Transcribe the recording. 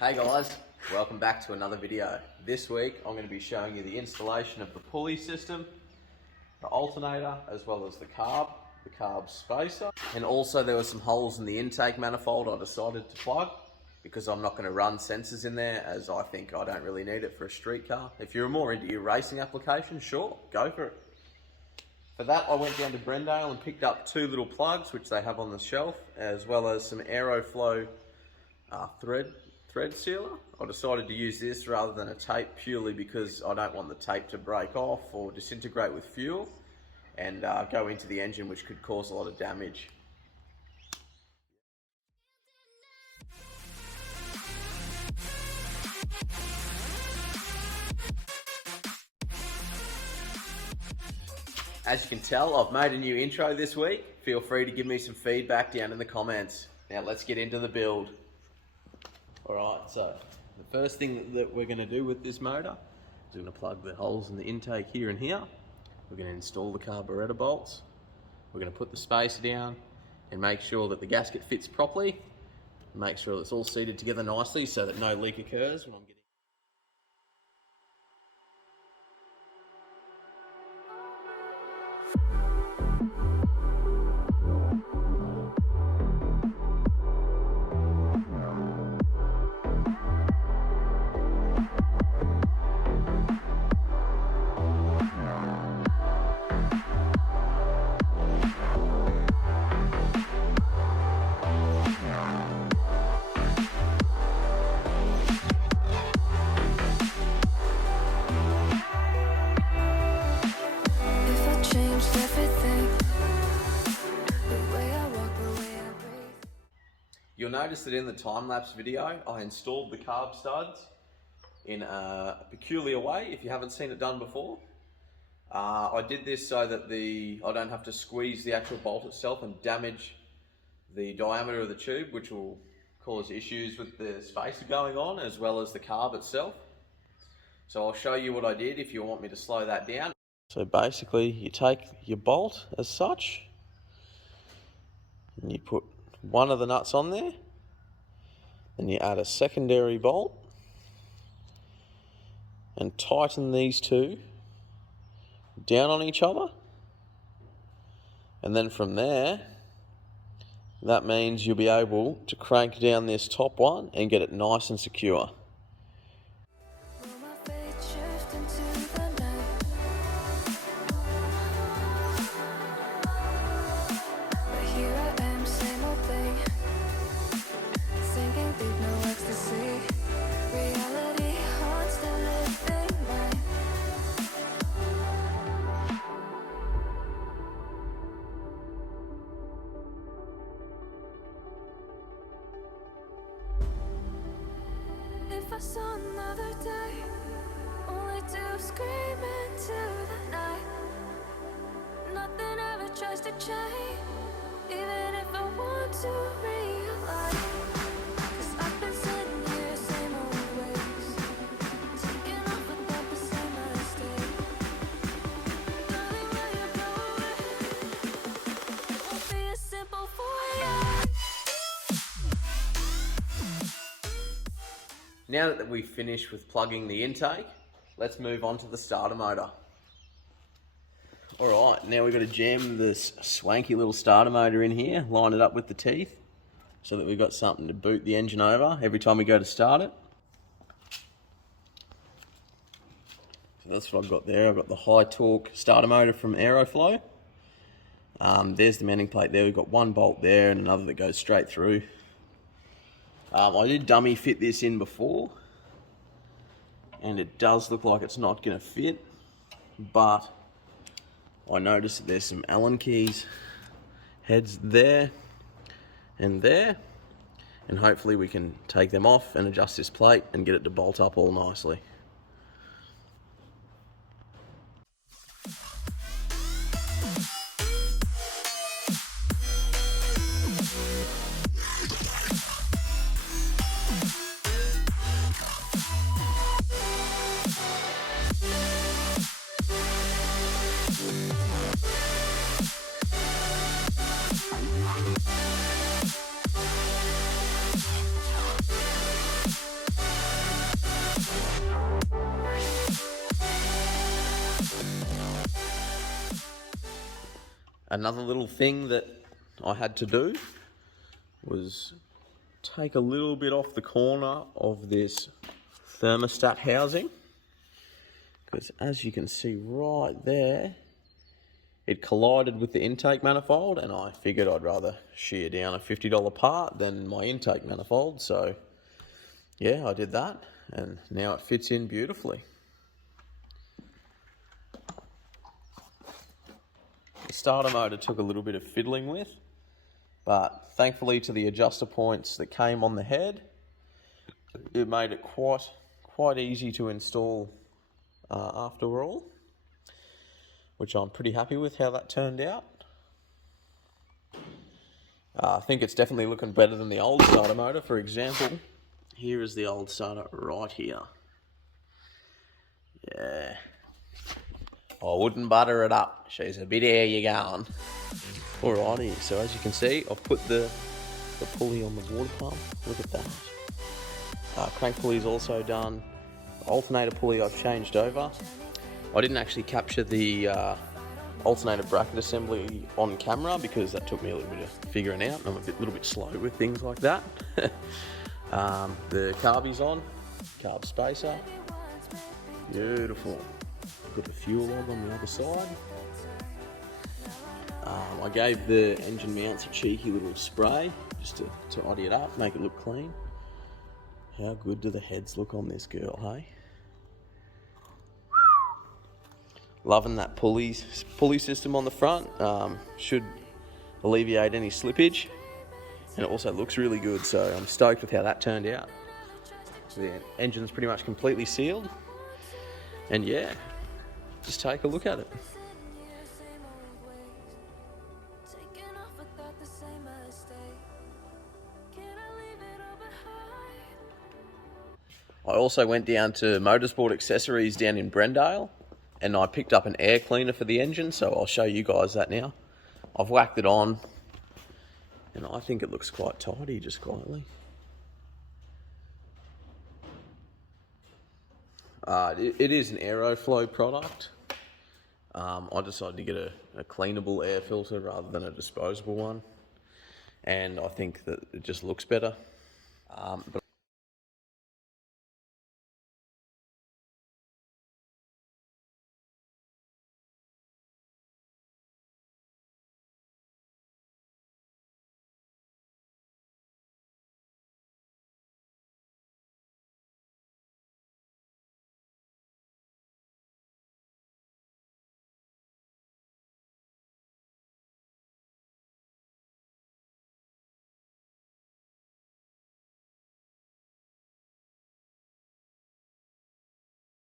Hey guys, welcome back to another video. This week I'm going to be showing you the installation of the pulley system, the alternator, as well as the carb spacer. And also there were some holes in the intake manifold I decided to plug because I'm not going to run sensors in there, as I think I don't really need it for a street car. If you're more into your racing application, sure, go for it. For that I went down to Brendale and picked up two little plugs which they have on the shelf, as well as some Aeroflow thread sealer. I decided to use this rather than a tape purely because I don't want the tape to break off or disintegrate with fuel and go into the engine, which could cause a lot of damage. As you can tell, I've made a new intro this week. Feel free to give me some feedback down in the comments. Now let's get into the build. Alright, so the first thing that we're going to do with this motor is we're going to plug the holes in the intake here and here. We're going to install the carburetor bolts. We're going to put the spacer down and make sure that the gasket fits properly. Make sure it's all seated together nicely so that no leak occurs when I'm getting. You'll notice that in the time-lapse video, I installed the carb studs in a peculiar way, if you haven't seen it done before. I did this so that I don't have to squeeze the actual bolt itself and damage the diameter of the tube, which will cause issues with the spacer going on, as well as the carb itself. So I'll show you what I did if you want me to slow that down. So basically, you take your bolt as such, and you put one of the nuts on there, then you add a secondary bolt and tighten these two down on each other, and then from there that means you'll be able to crank down this top one and get it nice and secure. If I saw another day, only to scream into the night. Nothing ever tries to change, even if I want to realize. 'Cause I've been sitting here, same old ways, taking off without the same mistake. Darling, where you going? It won't be as simple for you. Now that we've finished with plugging the intake, let's move on to the starter motor. Alright, now we've got to jam this swanky little starter motor in here, line it up with the teeth, so that we've got something to boot the engine over every time we go to start it. So that's what I've got there. I've got the high torque starter motor from Aeroflow. There's the mounting plate there. We've got one bolt there and another that goes straight through. I did dummy fit this in before, and it does look like it's not going to fit, but I noticed that there's some Allen keys heads there, and hopefully we can take them off and adjust this plate and get it to bolt up all nicely. Another little thing that I had to do was take a little bit off the corner of this thermostat housing, because as you can see right there, it collided with the intake manifold, and I figured I'd rather shear down a $50 part than my intake manifold. So yeah, I did that, and now it fits in beautifully. The starter motor took a little bit of fiddling with, but thankfully to the adjuster points that came on the head, it made it quite easy to install after all, which I'm pretty happy with how that turned out. I think it's definitely looking better than the old starter motor. For example, here is the old starter right here. Yeah. I wouldn't butter it up. She's a bit air you going. Alrighty, so as you can see, I've put the pulley on the water pump. Look at that. Crank pulley's also done. The alternator pulley I've changed over. I didn't actually capture the alternator bracket assembly on camera because that took me a little bit of figuring out. I'm a little bit slow with things like that. The carby's on, carb spacer, beautiful. Got the fuel log on the other side. I gave the engine mounts a cheeky little spray just to tidy it up, make it look clean. How good do the heads look on this girl, hey? Loving that pulley system on the front. Should alleviate any slippage, and it also looks really good, so I'm stoked with how that turned out. The engine's pretty much completely sealed, and yeah, just take a look at it. I also went down to Motorsport Accessories down in Brendale, and I picked up an air cleaner for the engine, so I'll show you guys that now. I've whacked it on, and I think it looks quite tidy, just quietly. It is an Aeroflow product. I decided to get a cleanable air filter rather than a disposable one, and I think that it just looks better. But